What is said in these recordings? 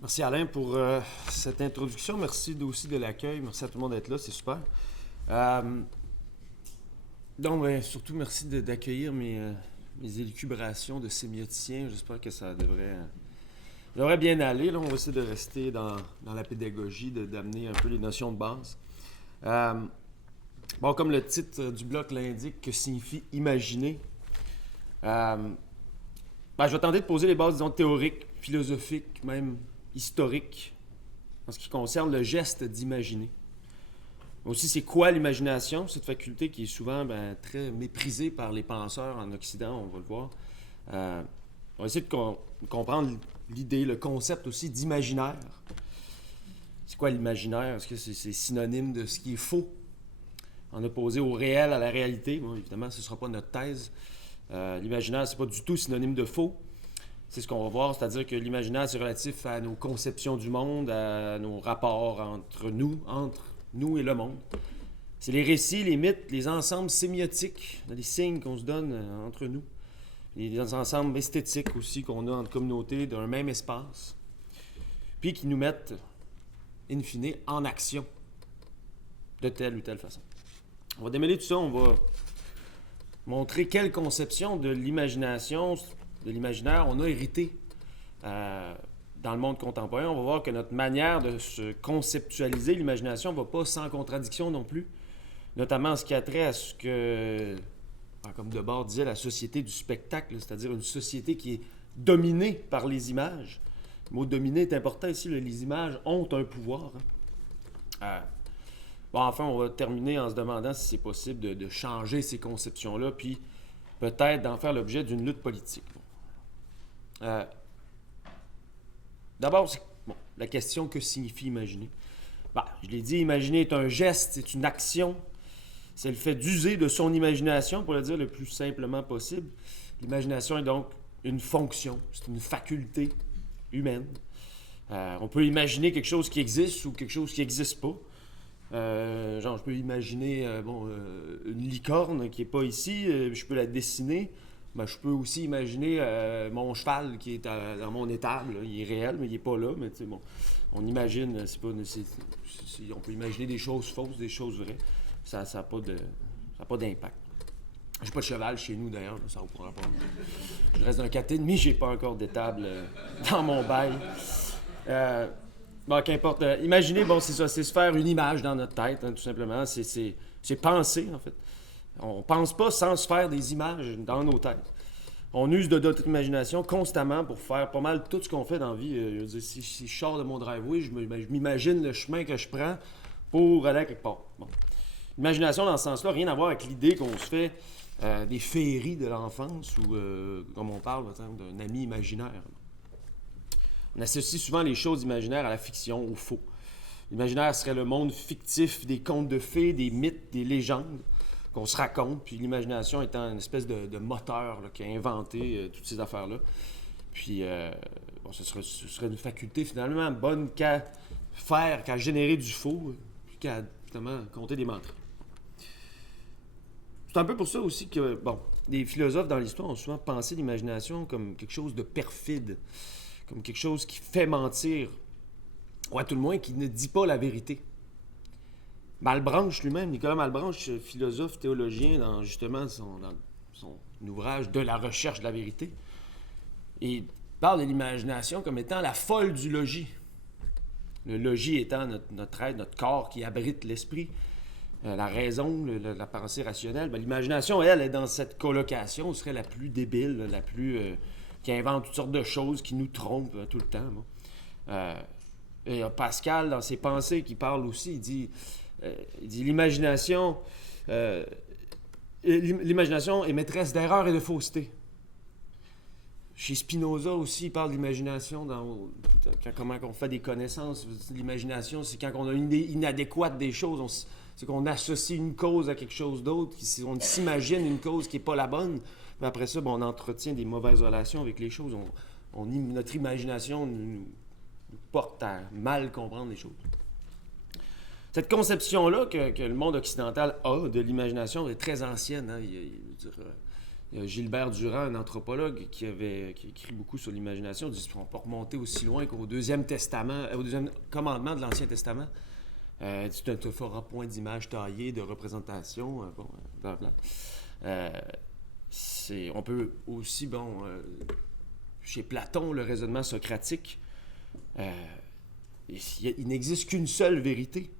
Merci Alain pour cette introduction. Merci aussi de l'accueil. Merci à tout le monde d'être là, c'est super. Euh, surtout merci d'accueillir mes élucubrations de sémioticien. J'espère que ça devrait bien aller. Là, on va essayer de rester dans la pédagogie, d'amener un peu les notions de base. Comme le titre du bloc l'indique, que signifie imaginer? Je vais tenter de poser les bases, disons, théoriques, philosophiques, même historiques, en ce qui concerne le geste d'imaginer. Aussi, c'est quoi l'imagination? Cette faculté qui est souvent très méprisée par les penseurs en Occident, on va le voir. On va essayer de comprendre l'idée, le concept aussi d'imaginaire. C'est quoi l'imaginaire? Est-ce que c'est synonyme de ce qui est faux, en opposé au réel, à la réalité? Bon, évidemment, ce ne sera pas notre thèse. L'imaginaire, c'est pas du tout synonyme de faux. C'est ce qu'on va voir, c'est-à-dire que l'imaginaire, c'est relatif à nos conceptions du monde, à nos rapports entre nous et le monde. C'est les récits, les mythes, les ensembles sémiotiques, les signes qu'on se donne entre nous. Les ensembles esthétiques aussi qu'on a en communauté d'un même espace. Puis qui nous mettent, in fine, en action de telle ou telle façon. On va démêler tout ça, on va montrer quelle conception de l'imagination, de l'imaginaire, on a hérité dans le monde contemporain. On va voir que notre manière de se conceptualiser l'imagination ne va pas sans contradiction non plus, notamment en ce qui a trait à ce que, comme Debord disait, la société du spectacle, c'est-à-dire une société qui est dominée par les images. Le mot « dominer » est important ici, les images ont un pouvoir. Enfin, on va terminer en se demandant si c'est possible de changer ces conceptions-là, puis peut-être d'en faire l'objet d'une lutte politique. D'abord, la question, que signifie imaginer? Je l'ai dit, imaginer est un geste, c'est une action. C'est le fait d'user de son imagination, pour le dire le plus simplement possible. L'imagination est donc une fonction, c'est une faculté humaine. On peut imaginer quelque chose qui existe ou quelque chose qui n'existe pas. Je peux imaginer une licorne qui n'est pas ici, je peux la dessiner. Je peux aussi imaginer mon cheval qui est dans mon étable. Là. Il est réel, mais il n'est pas là. Mais on imagine, on peut imaginer des choses fausses, des choses vraies. Ça n'a pas d'impact. J'ai pas de cheval chez nous d'ailleurs, ça vous pourra pas. Je reste dans un 4,5, j'ai pas encore d'étable dans mon bail. Qu'importe. Imaginer, c'est ça, c'est se faire une image dans notre tête, tout simplement. C'est penser, en fait. On pense pas sans se faire des images dans nos têtes. On use de notre imagination constamment pour faire pas mal tout ce qu'on fait dans la vie. Je veux dire, si je sors de mon driveway, je m'imagine le chemin que je prends pour aller à quelque part. Bon. L'imagination, dans ce sens-là, rien à voir avec l'idée qu'on se fait des féeries de l'enfance ou, comme on parle, d'un ami imaginaire. On associe souvent les choses imaginaires à la fiction, au faux. L'imaginaire serait le monde fictif des contes de fées, des mythes, des légendes qu'on se raconte, puis l'imagination étant une espèce de moteur là, qui a inventé toutes ces affaires-là. Puis, ce serait une faculté finalement bonne qu'à générer du faux, puis qu'à justement compter des menteries. C'est un peu pour ça aussi que, les philosophes dans l'histoire ont souvent pensé l'imagination comme quelque chose de perfide, comme quelque chose qui fait mentir, ou à tout le moins qui ne dit pas la vérité. Malebranche lui-même, Nicolas Malebranche, philosophe, théologien, dans justement son ouvrage « De la recherche de la vérité », il parle de l'imagination comme étant la folle du logis. Le logis étant notre être, notre corps qui abrite l'esprit, la raison, la pensée rationnelle. L'imagination, elle, est dans cette colocation, serait la plus débile, la plus... qui invente toutes sortes de choses, qui nous trompent tout le temps. Et Pascal, dans ses pensées, qui parle aussi, il dit l'imagination est maîtresse d'erreurs et de fausseté. Chez Spinoza aussi, il parle d'imagination comment on fait des connaissances. L'imagination, c'est quand on a une idée inadéquate des choses. C'est qu'on associe une cause à quelque chose d'autre. On s'imagine une cause qui n'est pas la bonne. Mais après ça, on entretient des mauvaises relations avec les choses. Notre imagination nous porte à mal comprendre les choses. Cette conception-là que le monde occidental a de l'imagination est très ancienne. Il y a Gilbert Durand, un anthropologue, qui écrit beaucoup sur l'imagination. Il dit qu'on peut remonter aussi loin qu'au deuxième testament, au deuxième commandement de l'Ancien Testament. Tu ne te feras point d'image taillée, de représentation, blablabla. On peut aussi, chez Platon, le raisonnement socratique, il n'existe qu'une seule vérité.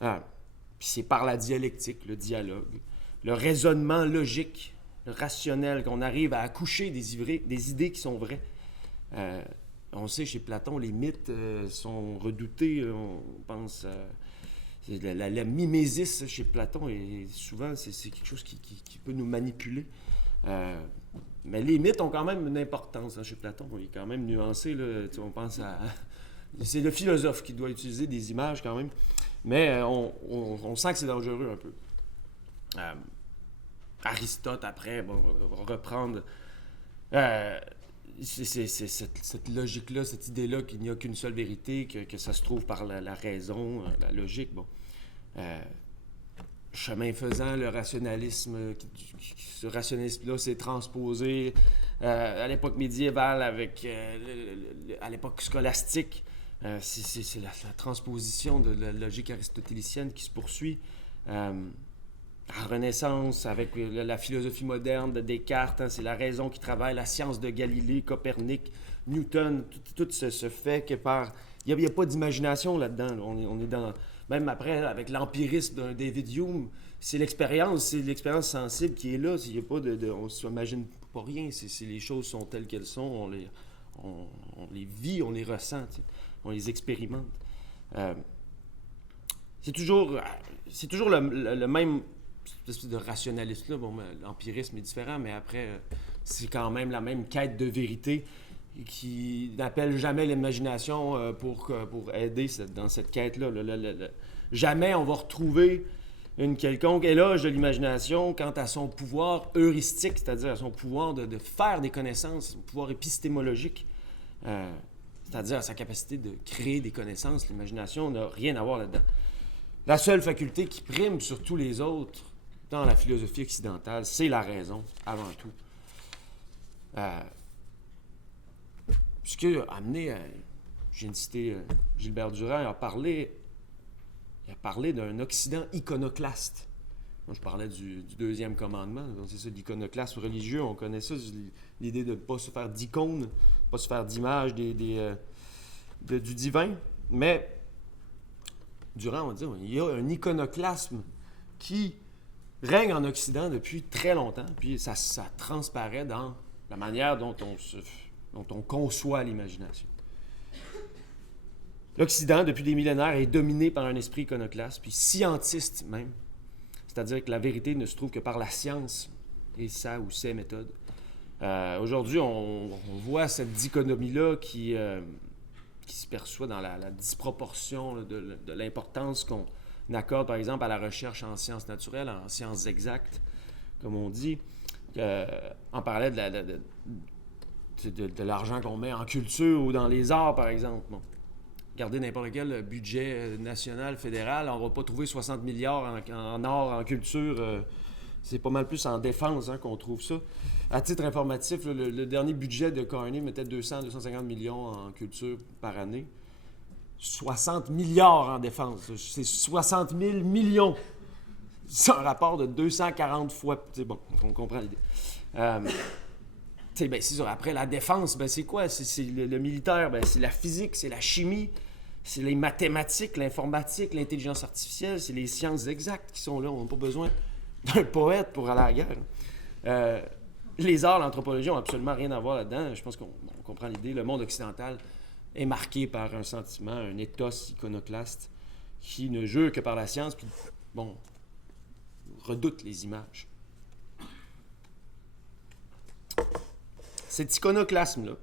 Puis c'est par la dialectique, le dialogue, le raisonnement logique, le rationnel, qu'on arrive à accoucher des idées qui sont vraies. On sait, chez Platon, les mythes sont redoutés. On pense la mimésis chez Platon, et souvent, c'est quelque chose qui peut nous manipuler. Mais les mythes ont quand même une importance chez Platon. Il est quand même nuancé. Là. On pense à... C'est le philosophe qui doit utiliser des images quand même. Mais on sent que c'est dangereux un peu. Aristote, après, va reprendre cette logique-là, cette idée-là qu'il n'y a qu'une seule vérité, que ça se trouve par la raison, la logique. Chemin faisant, le rationalisme, ce rationalisme-là s'est transposé à l'époque médiévale, à l'époque scolastique. C'est la transposition de la logique aristotélicienne qui se poursuit. À la Renaissance, avec la philosophie moderne de Descartes, c'est la raison qui travaille, la science de Galilée, Copernic, Newton, tout se fait que par... Il n'y a pas d'imagination là-dedans. Là. On est dans... Même après, avec l'empirisme d'un David Hume, c'est l'expérience sensible qui est là. Il y a pas on ne s'imagine pas rien. Les choses sont telles qu'elles sont. On les vit, on les ressent, on les expérimente. C'est toujours le même espèce de rationalisme-là. L'empirisme est différent, mais après, c'est quand même la même quête de vérité qui n'appelle jamais l'imagination pour aider dans cette quête-là. Jamais on va retrouver une quelconque éloge de l'imagination quant à son pouvoir heuristique, c'est-à-dire à son pouvoir de faire des connaissances, son pouvoir épistémologique, c'est-à-dire à sa capacité de créer des connaissances. L'imagination n'a rien à voir là-dedans. La seule faculté qui prime sur tous les autres dans la philosophie occidentale, c'est la raison, avant tout. Ce qui a amené, je viens de citer Gilbert Durand, il a parlé d'un Occident iconoclaste. Moi, je parlais du deuxième commandement, donc c'est ça, l'iconoclasme religieux, on connaît ça, l'idée de ne pas se faire d'icônes, pas se faire d'images du divin, mais Durand, on va dire, il y a un iconoclasme qui règne en Occident depuis très longtemps, puis ça transparaît dans la manière dont on conçoit l'imagination. L'Occident, depuis des millénaires, est dominé par un esprit iconoclaste, puis scientiste même. C'est-à-dire que la vérité ne se trouve que par la science et sa ou ses méthodes. Aujourd'hui, on voit cette dichotomie-là qui se perçoit dans la disproportion de l'importance qu'on accorde, par exemple, à la recherche en sciences naturelles, en sciences exactes, comme on dit. On parlait de l'argent qu'on met en culture ou dans les arts, par exemple. Bon. Regardez n'importe quel budget national, fédéral, on ne va pas trouver 60 milliards en art, en culture. C'est pas mal plus en défense qu'on trouve ça. À titre informatif, le dernier budget de Carney mettait 200-250 millions en culture par année. 60 milliards en défense. C'est 60 000 millions. C'est un rapport de 240 fois. C'est bon, on comprend l'idée. C'est sûr. Après, la défense, c'est quoi? C'est le militaire, c'est la physique, c'est la chimie, c'est les mathématiques, l'informatique, l'intelligence artificielle, c'est les sciences exactes qui sont là. On n'a pas besoin d'un poète pour aller à la guerre. Les arts, l'anthropologie n'ont absolument rien à voir là-dedans. Je pense qu'on comprend l'idée. Le monde occidental est marqué par un sentiment, un ethos iconoclaste qui ne jure que par la science, puis, redoute les images. Cet iconoclasme-là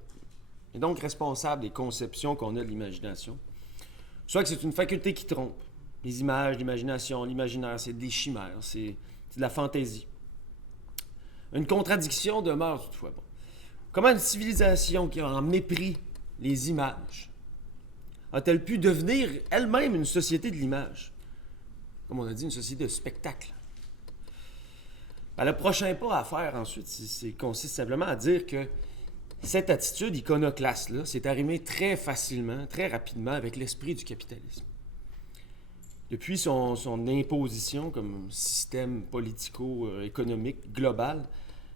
est donc responsable des conceptions qu'on a de l'imagination. Soit que c'est une faculté qui trompe. Les images, l'imagination, l'imaginaire, c'est des chimères, c'est de la fantaisie. Une contradiction demeure toutefois. Comment une civilisation qui a en mépris les images a-t-elle pu devenir elle-même une société de l'image? Comme on a dit, une société de spectacle. Ben, le prochain pas à faire ensuite, consiste simplement à dire que cette attitude iconoclaste-là s'est arrimée très facilement, très rapidement avec l'esprit du capitalisme. Depuis son imposition comme système politico-économique global,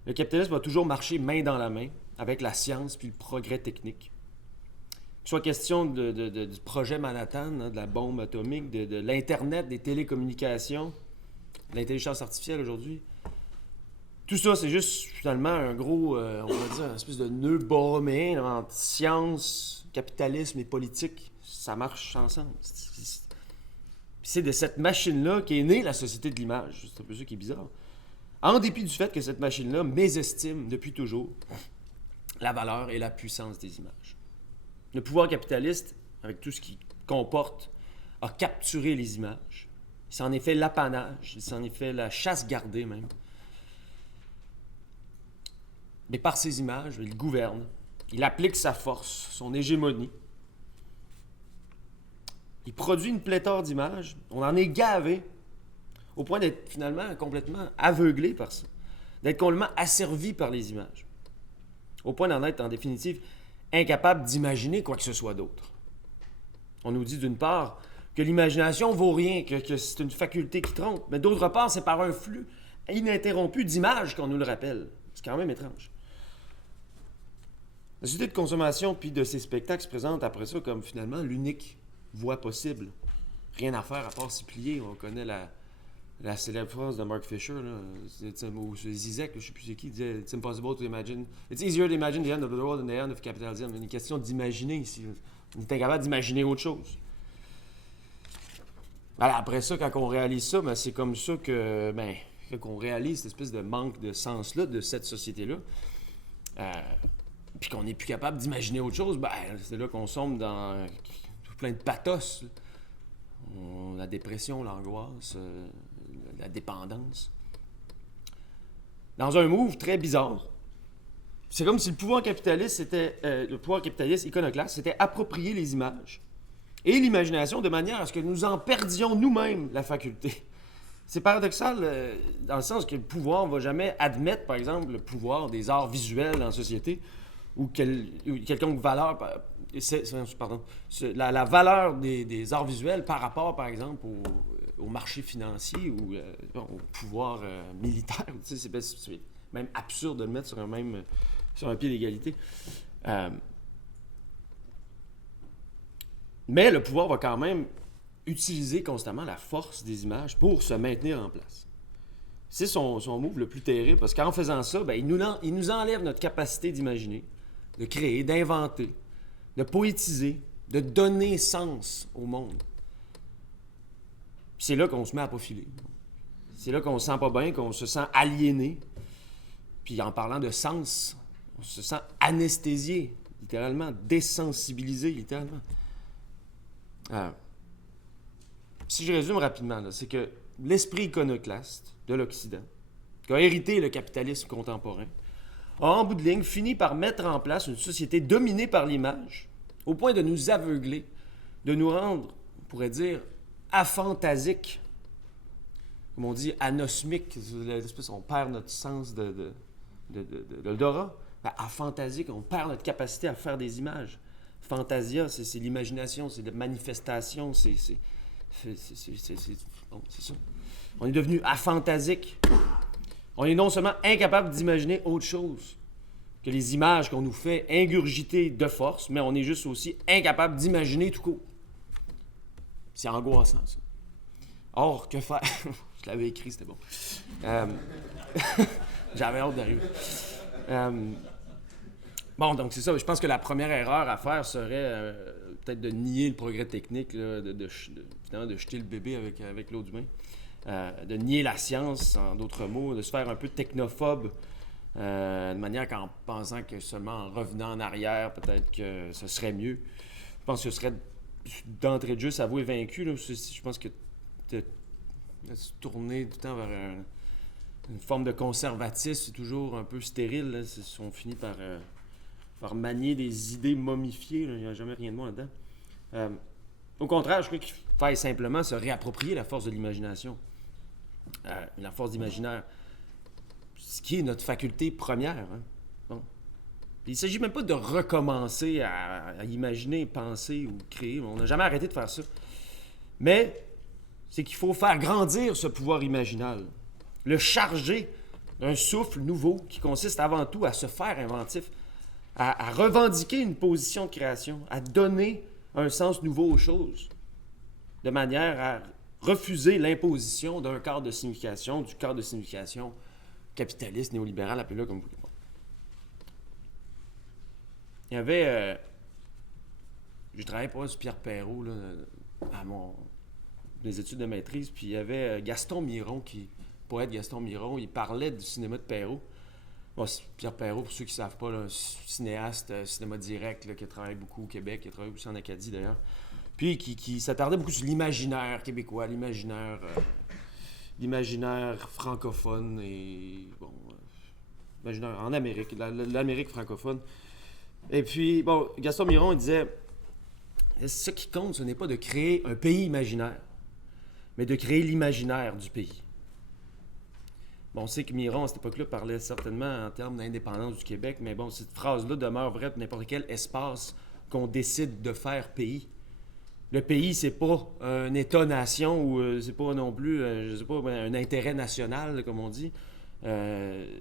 le capitalisme a toujours marché main dans la main avec la science puis le progrès technique. Que ce soit question du projet Manhattan, hein, de la bombe atomique, de l'Internet, des télécommunications, de l'intelligence artificielle aujourd'hui. Tout ça, c'est juste finalement un gros, on va dire, une espèce de nœud borroméen entre science, capitalisme et politique. Ça marche ensemble. C'est de cette machine-là qu'est née la société de l'image. C'est un peu ça qui est bizarre. En dépit du fait que cette machine-là mésestime depuis toujours la valeur et la puissance des images. Le pouvoir capitaliste, avec tout ce qu'il comporte, a capturé les images. Il s'en est fait l'apanage, il s'en est fait la chasse gardée même. Mais par ces images, il gouverne, il applique sa force, son hégémonie. Il produit une pléthore d'images, on en est gavé, au point d'être finalement complètement aveuglé par ça, d'être complètement asservi par les images, au point d'en être en définitive incapable d'imaginer quoi que ce soit d'autre. On nous dit d'une part que l'imagination vaut rien, que c'est une faculté qui trompe, mais d'autre part, c'est par un flux ininterrompu d'images qu'on nous le rappelle. C'est quand même étrange. La société de consommation puis de ces spectacles se présente après ça comme finalement l'unique voie possible. Rien à faire à part s'y plier. On connaît la célèbre phrase de Mark Fisher, ou Zizek, je ne sais plus c'est qui, disait « It's impossible to imagine. It's easier to imagine the end of the world than the end of capitalism. » Il y a une question d'imaginer ici. On est incapable d'imaginer autre chose. Alors après ça, quand on réalise ça, ben, c'est comme ça que, qu'on réalise cette espèce de manque de sens-là de cette société-là. Puis qu'on n'est plus capable d'imaginer autre chose, ben, c'est là qu'on sombre dans tout plein de pathos. La dépression, l'angoisse, la dépendance. Dans un move très bizarre, c'est comme si le pouvoir capitaliste iconoclaste s'était approprié les images et l'imagination de manière à ce que nous en perdions nous-mêmes la faculté. C'est paradoxal dans le sens que le pouvoir ne va jamais admettre, par exemple, le pouvoir des arts visuels en société ou quelconque valeur, la valeur des arts visuels par rapport, par exemple, au marché financier ou au pouvoir militaire. C'est même absurde de le mettre sur un pied d'égalité. Mais le pouvoir va quand même utiliser constamment la force des images pour se maintenir en place. C'est son move le plus terrible, parce qu'en faisant ça, ben, il nous enlève notre capacité d'imaginer, de créer, d'inventer, de poétiser, de donner sens au monde. Puis c'est là qu'on se met à profiler. C'est là qu'on se sent pas bien, qu'on se sent aliéné. Puis en parlant de sens, on se sent anesthésié, littéralement, désensibilisé, littéralement. Si je résume rapidement, là, c'est que l'esprit iconoclaste de l'Occident, qui a hérité le capitalisme contemporain, a en bout de ligne fini par mettre en place une société dominée par l'image, au point de nous aveugler, de nous rendre, on pourrait dire, aphantasiques, comme on dit, anosmiques, on perd notre sens de l'odorat. Aphantasique, on perd notre capacité à faire des images. Fantasia, c'est l'imagination, c'est la manifestation, c'est ça. On est devenu aphantasique. On est non seulement incapable d'imaginer autre chose que les images qu'on nous fait ingurgiter de force, mais on est juste aussi incapable d'imaginer tout court. C'est angoissant, ça. Or, que faire? Je l'avais écrit, c'était bon. J'avais hâte d'arriver. Bon, donc c'est ça. Je pense que la première erreur à faire serait peut-être de nier le progrès technique, là, de jeter le bébé avec l'eau du bain. De nier la science, en d'autres mots, de se faire un peu technophobe, de manière qu'en pensant que seulement en revenant en arrière, peut-être que ce serait mieux. Je pense que ce serait d'entrée de jeu s'avouer vaincu. Là. Je pense que de se tourner tout le temps vers une forme de conservatisme, c'est toujours un peu stérile. Là. On finit par manier des idées momifiées. Là. Il n'y a jamais rien de bon là-dedans. Au contraire, je crois qu'il faille simplement se réapproprier la force de l'imagination. La force d'imaginaire. ce qui est notre faculté première. Hein. Bon. Il ne s'agit même pas de recommencer à imaginer, penser ou créer. On n'a jamais arrêté de faire ça. Mais c'est qu'il faut faire grandir ce pouvoir imaginal, le charger d'un souffle nouveau qui consiste avant tout à se faire inventif, à revendiquer une position de création, à donner un sens nouveau aux choses, de manière à refuser l'imposition d'un cadre de signification, du cadre de signification capitaliste, néolibéral, appelez-le comme vous voulez. Il y avait... je travaillais pour Pierre Perrault là, à mes études de maîtrise, puis il y avait Gaston Miron, poète Gaston Miron, il parlait du cinéma de Perrault. Bon, Pierre Perrault, pour ceux qui ne savent pas, là, un cinéaste, cinéma direct, là, qui a travaillé beaucoup au Québec, qui a travaillé aussi en Acadie d'ailleurs, puis qui s'attardait beaucoup sur l'imaginaire québécois, l'imaginaire francophone et, bon, imaginaire en Amérique, l'Amérique francophone. Et puis, bon, Gaston Miron, il disait, ce qui compte, ce n'est pas de créer un pays imaginaire, mais de créer l'imaginaire du pays. Bon, on sait que Miron, à cette époque-là, parlait certainement en termes d'indépendance du Québec, mais bon, cette phrase-là demeure vraie pour n'importe quel espace qu'on décide de faire pays. Le pays, c'est pas un État-nation ou c'est pas non plus, je sais pas, un intérêt national, comme on dit. Le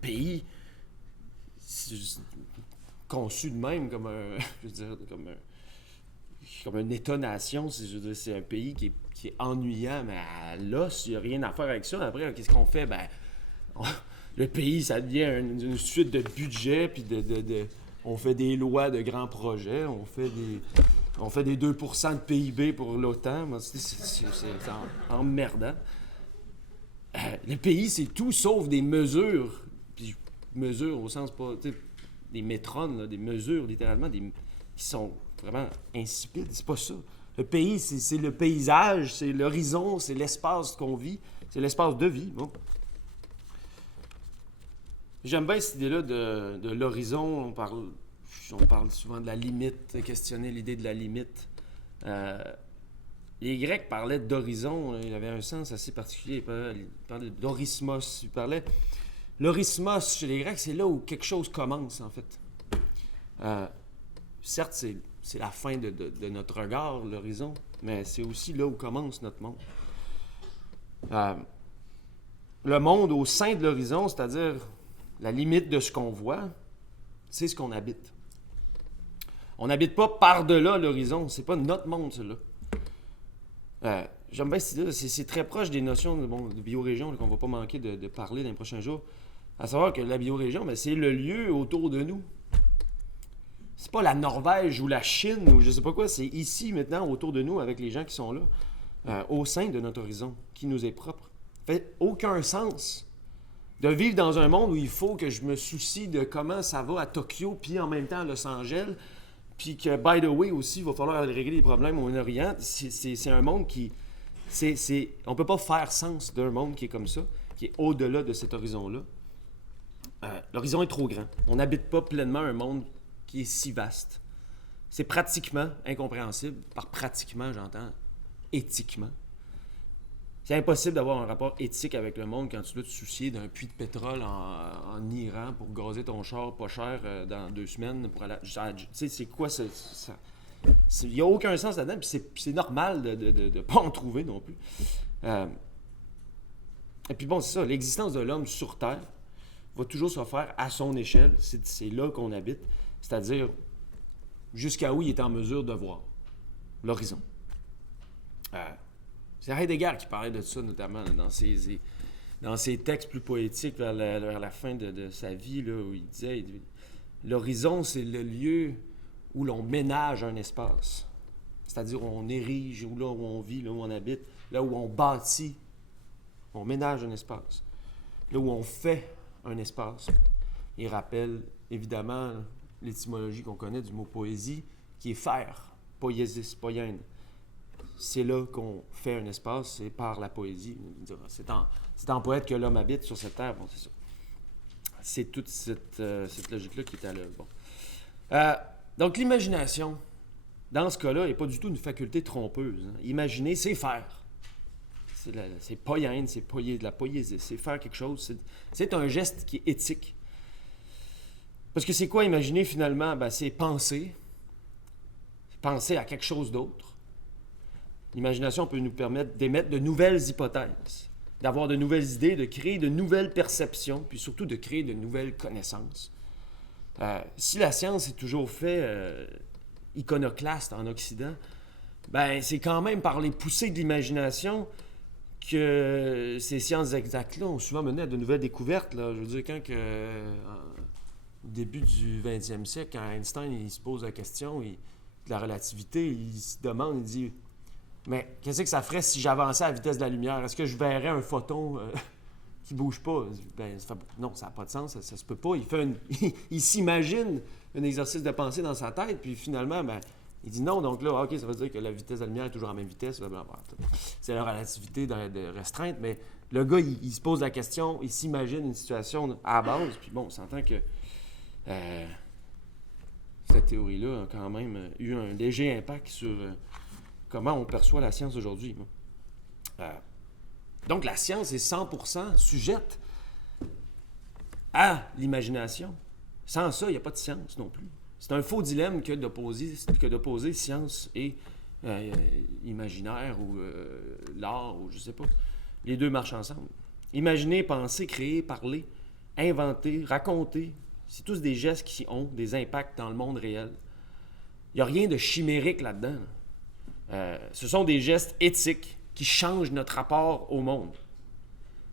pays, c'est conçu de même comme un, je veux dire, comme un État-nation, c'est un pays qui est ennuyant, mais à l'os, il n'y a rien à faire avec ça. Après, qu'est-ce qu'on fait? Le pays, ça devient une suite de budgets, puis on fait des lois de grands projets, on fait des 2% de PIB pour l'OTAN. C'est emmerdant. Le pays, c'est tout sauf des mesures, puis mesures au sens pas, des métrones, là, des mesures littéralement, qui sont vraiment insipides. C'est pas ça. Le pays, c'est le paysage, c'est l'horizon, c'est l'espace qu'on vit, c'est l'espace de vie. Bon. J'aime bien cette idée-là de l'horizon. On parle souvent de la limite, questionner l'idée de la limite. Les Grecs parlaient d'horizon, il avait un sens assez particulier. Il parlait d'orismos. L'orismos, chez les Grecs, c'est là où quelque chose commence, en fait. Certes, c'est la fin de notre regard, l'horizon, mais c'est aussi là où commence notre monde. Le monde au sein de l'horizon, c'est-à-dire la limite de ce qu'on voit, c'est ce qu'on habite. On n'habite pas par-delà l'horizon, c'est pas notre monde, celui-là. J'aime bien cette idée, c'est très proche des notions de biorégion qu'on ne va pas manquer de parler dans les prochains jours. À savoir que la biorégion, c'est le lieu autour de nous. C'est pas la Norvège ou la Chine ou je sais pas quoi, c'est ici maintenant autour de nous avec les gens qui sont là, au sein de notre horizon, qui nous est propre. Ça fait aucun sens de vivre dans un monde où il faut que je me soucie de comment ça va à Tokyo, puis en même temps à Los Angeles, puis que, by the way, aussi, il va falloir régler les problèmes au Moyen-Orient. C'est un monde qui... on peut pas faire sens d'un monde qui est comme ça, qui est au-delà de cet horizon-là. L'horizon est trop grand. On n'habite pas pleinement un monde qui est si vaste. C'est pratiquement incompréhensible. Par pratiquement, j'entends éthiquement. C'est impossible d'avoir un rapport éthique avec le monde quand tu dois te soucier d'un puits de pétrole en Iran pour gazer ton char pas cher dans 2 semaines pour aller... Tu sais, c'est quoi ça? Il n'y a aucun sens là-dedans, puis c'est normal de ne pas en trouver non plus. Et puis bon, c'est ça, l'existence de l'homme sur Terre va toujours se faire à son échelle. C'est là qu'on habite, c'est-à-dire jusqu'à où il est en mesure de voir l'horizon. C'est Heidegger qui parlait de ça, notamment dans ses textes plus poétiques vers la fin de sa vie, là, où il disait l'horizon, c'est le lieu où l'on ménage un espace. C'est-à-dire où on érige, là où on vit, là où on habite, là où on bâtit. On ménage un espace. Là où on fait un espace. Il rappelle évidemment l'étymologie qu'on connaît du mot poésie, qui est faire, poiesis, poienne. C'est là qu'on fait un espace, c'est par la poésie. C'est en poète que l'homme habite sur cette terre. Bon, c'est ça. C'est toute cette logique-là qui est à l'œuvre. Bon. Donc, l'imagination, dans ce cas-là, n'est pas du tout une faculté trompeuse. Hein. Imaginer, c'est faire. c'est poienne, c'est de la poésie, c'est faire quelque chose. C'est un geste qui est éthique. Parce que c'est quoi imaginer finalement? Ben, c'est penser à quelque chose d'autre. L'imagination peut nous permettre d'émettre de nouvelles hypothèses, d'avoir de nouvelles idées, de créer de nouvelles perceptions, puis surtout de créer de nouvelles connaissances. Si la science est toujours faite iconoclaste en Occident, ben c'est quand même par les poussées de l'imagination que ces sciences exactes-là ont souvent mené à de nouvelles découvertes. Là. Je veux dire, au début du 20e siècle, quand Einstein il se pose la question de la relativité, il se demande, il dit « Mais qu'est-ce que ça ferait si j'avançais à la vitesse de la lumière? Est-ce que je verrais un photon qui ne bouge pas? » Non, ça n'a pas de sens, ça ne se peut pas. Il s'imagine un exercice de pensée dans sa tête, puis finalement, il dit non, donc là, OK, ça veut dire que la vitesse de la lumière est toujours à la même vitesse. C'est la relativité de restreinte, mais le gars, il se pose la question, il s'imagine une situation à la base, puis bon, on s'entend que cette théorie-là a quand même eu un léger impact sur comment on perçoit la science aujourd'hui. Donc, la science est 100% sujette à l'imagination. Sans ça, il n'y a pas de science non plus. C'est un faux dilemme que d'opposer science et imaginaire ou l'art, ou je ne sais pas. Les deux marchent ensemble. Imaginer, penser, créer, parler, inventer, raconter, c'est tous des gestes qui ont des impacts dans le monde réel. Il n'y a rien de chimérique là-dedans. Ce sont des gestes éthiques qui changent notre rapport au monde.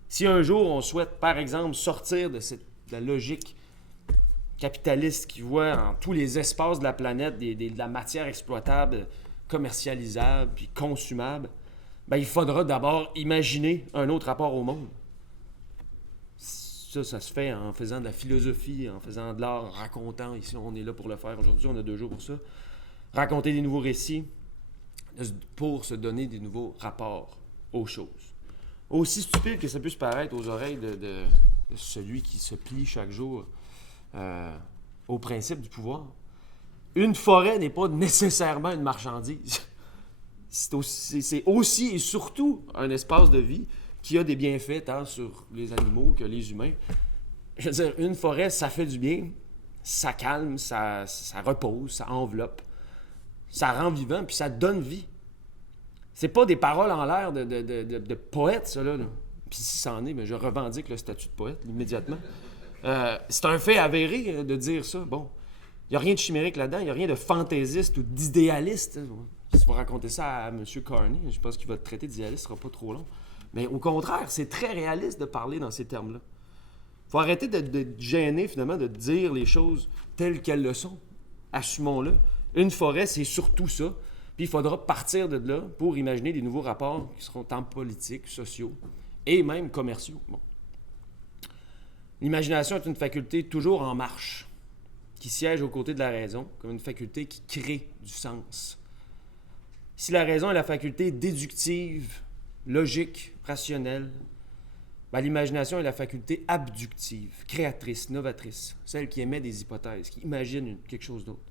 Si un jour on souhaite, par exemple, sortir de la logique capitaliste qui voit en tous les espaces de la planète de la matière exploitable, commercialisable, puis consumable, ben, il faudra d'abord imaginer un autre rapport au monde. Ça se fait en faisant de la philosophie, en faisant de l'art, en racontant. Ici, on est là pour le faire aujourd'hui, on a 2 jours pour ça. Raconter des nouveaux récits pour se donner des nouveaux rapports aux choses. Aussi stupide que ça puisse paraître aux oreilles de celui qui se plie chaque jour au principe du pouvoir. Une forêt n'est pas nécessairement une marchandise. C'est aussi et surtout un espace de vie qui a des bienfaits tant sur les animaux que les humains. Je veux dire, une forêt, ça fait du bien, ça calme, ça repose, ça enveloppe, ça rend vivant, puis ça donne vie. C'est pas des paroles en l'air de poète, ça, là. Puis si ça en est, bien, je revendique le statut de poète immédiatement. C'est un fait avéré de dire ça. Bon, il n'y a rien de chimérique là-dedans, il n'y a rien de fantaisiste ou d'idéaliste. Si vous racontez ça à M. Carney, je pense qu'il va te traiter d'idéaliste, ce ne sera pas trop long. Mais au contraire, c'est très réaliste de parler dans ces termes-là. Il faut arrêter de gêner, finalement, de dire les choses telles qu'elles le sont. Assumons-le. Une forêt, c'est surtout ça. Puis il faudra partir de là pour imaginer des nouveaux rapports qui seront tant politiques, sociaux et même commerciaux. Bon. L'imagination est une faculté toujours en marche, qui siège aux côtés de la raison, comme une faculté qui crée du sens. Si la raison est la faculté déductive, logique, rationnelle, ben, l'imagination est la faculté abductive, créatrice, novatrice, celle qui émet des hypothèses, qui imagine quelque chose d'autre.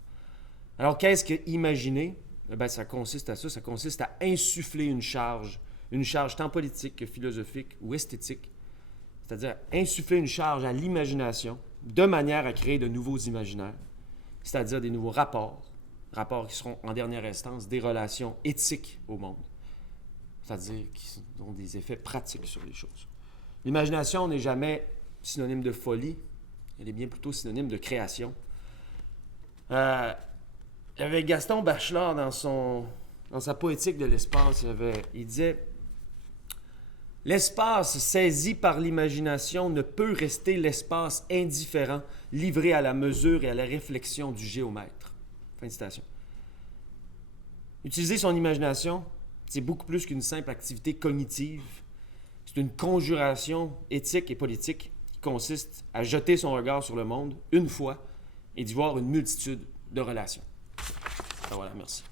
Alors, qu'est-ce que imaginer? Ben, ça consiste à ça, ça consiste à insuffler une charge tant politique que philosophique ou esthétique, c'est-à-dire insuffler une charge à l'imagination de manière à créer de nouveaux imaginaires, c'est-à-dire des nouveaux rapports qui seront en dernière instance des relations éthiques au monde, c'est-à-dire qui ont des effets pratiques sur les choses. L'imagination n'est jamais synonyme de folie, elle est bien plutôt synonyme de création. Il y avait Gaston Bachelard dans sa poétique de l'espace, il disait « L'espace saisi par l'imagination ne peut rester l'espace indifférent, livré à la mesure et à la réflexion du géomètre. » Fin de citation. Utiliser son imagination, c'est beaucoup plus qu'une simple activité cognitive. C'est une conjuration éthique et politique qui consiste à jeter son regard sur le monde une fois et d'y voir une multitude de relations. Alors voilà, merci.